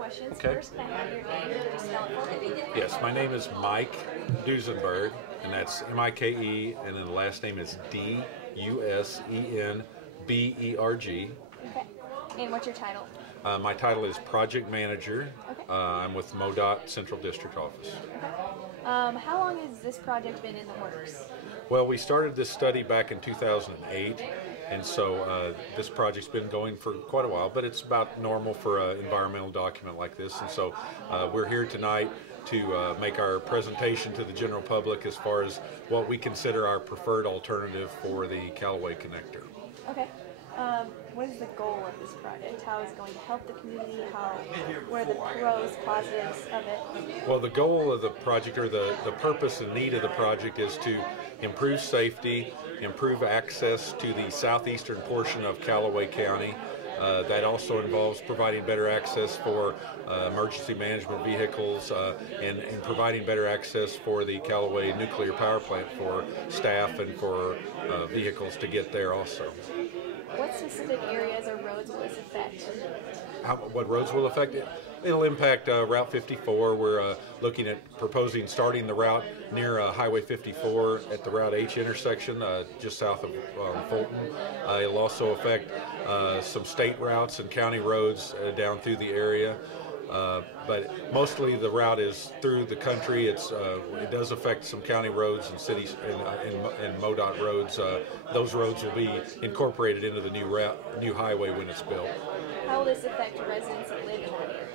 questions. Okay. First, can I have your name? Could you spell it for me? Yes, my name is Mike Dusenberg, and that's M-I-K-E, and then the last name is D-U-S-E-N-B-E-R-G. Okay. And what's your title? My title is Project Manager. Okay. I'm with MoDOT Central District Office. Okay. How long has this project been in the works? Well, we started this study back in 2008, and so this project's been going for quite a while, but it's about normal for an environmental document like this, and so we're here tonight to make our presentation to the general public as far as what we consider our preferred alternative for the Callaway Connector. Okay. What is the goal of this project? How is it going to help the community? What are the pros, positives of it? Well, the goal of the project, or the purpose and need of the project, is to improve safety, improve access to the southeastern portion of Callaway County. That also involves providing better access for emergency management vehicles and providing better access for the Callaway nuclear power plant for staff and for vehicles to get there also. What specific areas or roads will this affect? What roads will affect it? It'll impact Route 54. We're looking at proposing starting the route near Highway 54 at the Route H intersection just south of Fulton. It'll also affect some state routes and county roads down through the area. But mostly the route is through the country. It does affect some county roads and cities and MoDOT roads. Those roads will be incorporated into the new highway when it's built. How will this affect residents that live in that area?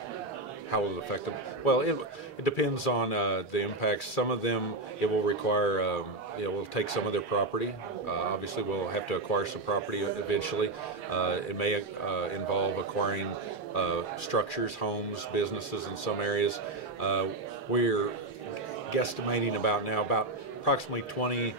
How will it affect them? Well, it depends on the impacts. Some of them it will require, we'll take some of their property. Obviously, we'll have to acquire some property eventually. It may involve acquiring structures, homes, businesses in some areas. We're guesstimating about approximately 20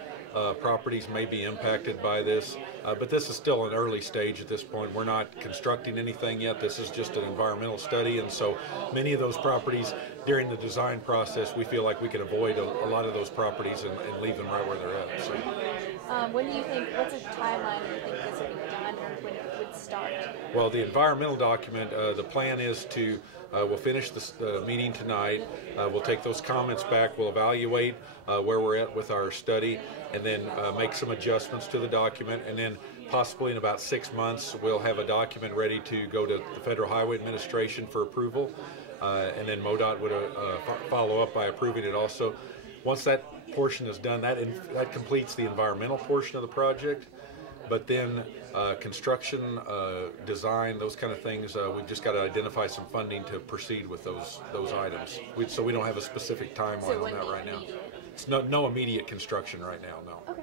properties may be impacted by this, but this is still an early stage at this point. We're not constructing anything yet. This is just an environmental study, and so many of those properties during the design process, we feel like we can avoid a lot of those properties and leave them right where they're at. So. When do you think, what's a timeline do you think this will be done, or when it would start? Well, the environmental document, the plan is to, we'll finish the meeting tonight, we'll take those comments back, we'll evaluate where we're at with our study, and then make some adjustments to the document, and then possibly in about 6 months we'll have a document ready to go to the Federal Highway Administration for approval, and then MoDOT would follow up by approving it also. Once that portion is done, that completes the environmental portion of the project. But then construction, design, those kind of things, we've just got to identify some funding to proceed with those items. So we don't have a specific timeline on that right now. It's no immediate construction right now, no. Okay.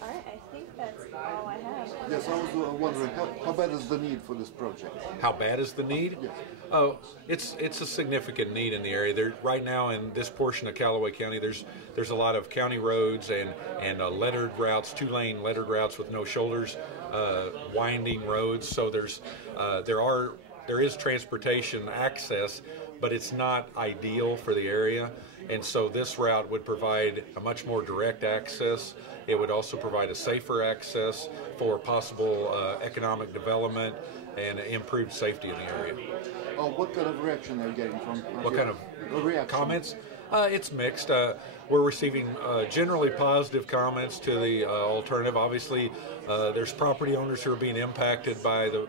All right, I think that's all I have. Yes, I was wondering, how bad is the need for this project? How bad is the need? Yes. Oh, it's a significant need in the area. Right now in this portion of Callaway County, there's a lot of county roads and lettered routes, 2-lane lettered routes with no shoulders, winding roads. So there is transportation access, but it's not ideal for the area. And so this route would provide a much more direct access. It would also provide a safer access for possible economic development and improved safety in the area. What kind of reaction are you getting from? What kind of reaction? Comments? It's mixed. We're receiving generally positive comments to the alternative. Obviously, there's property owners who are being impacted by the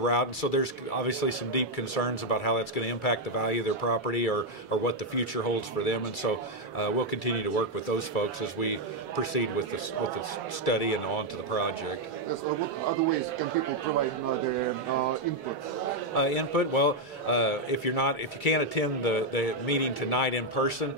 route, and so there's obviously some deep concerns about how that's going to impact the value of their property or what the future holds for them. And so we'll continue to work with those folks as we proceed with this study and on to the project. Yes, what other ways can people provide their input? Input? Well, if you can't attend the meeting tonight in person,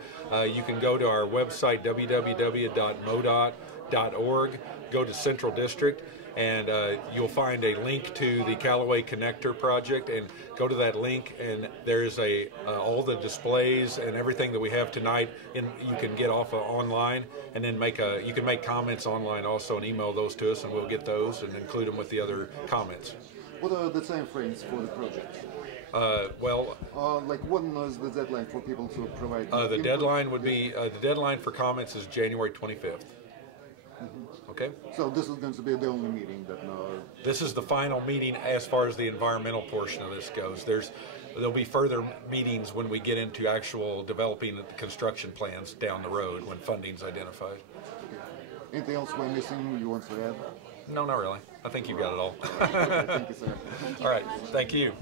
you can go to our website www.modot.org, go to Central District, and you'll find a link to the Callaway Connector project, and go to that link, and there's all the displays and everything that we have tonight you can get off online, and then you can make comments online also and email those to us, and we'll get those and include them with the other comments. What are the time frames for the project? Like when is the deadline for people to provide? The deadline would be the deadline for comments is January 25th. Mm-hmm. Okay? So this is going to be the only meeting that This is the final meeting as far as the environmental portion of this goes. There'll be further meetings when we get into actual developing the construction plans down the road when funding's identified. anything else we're missing you want to add? No, not really. I think you've got it all. Thank you, sir. Thank you All right, very much. thank you.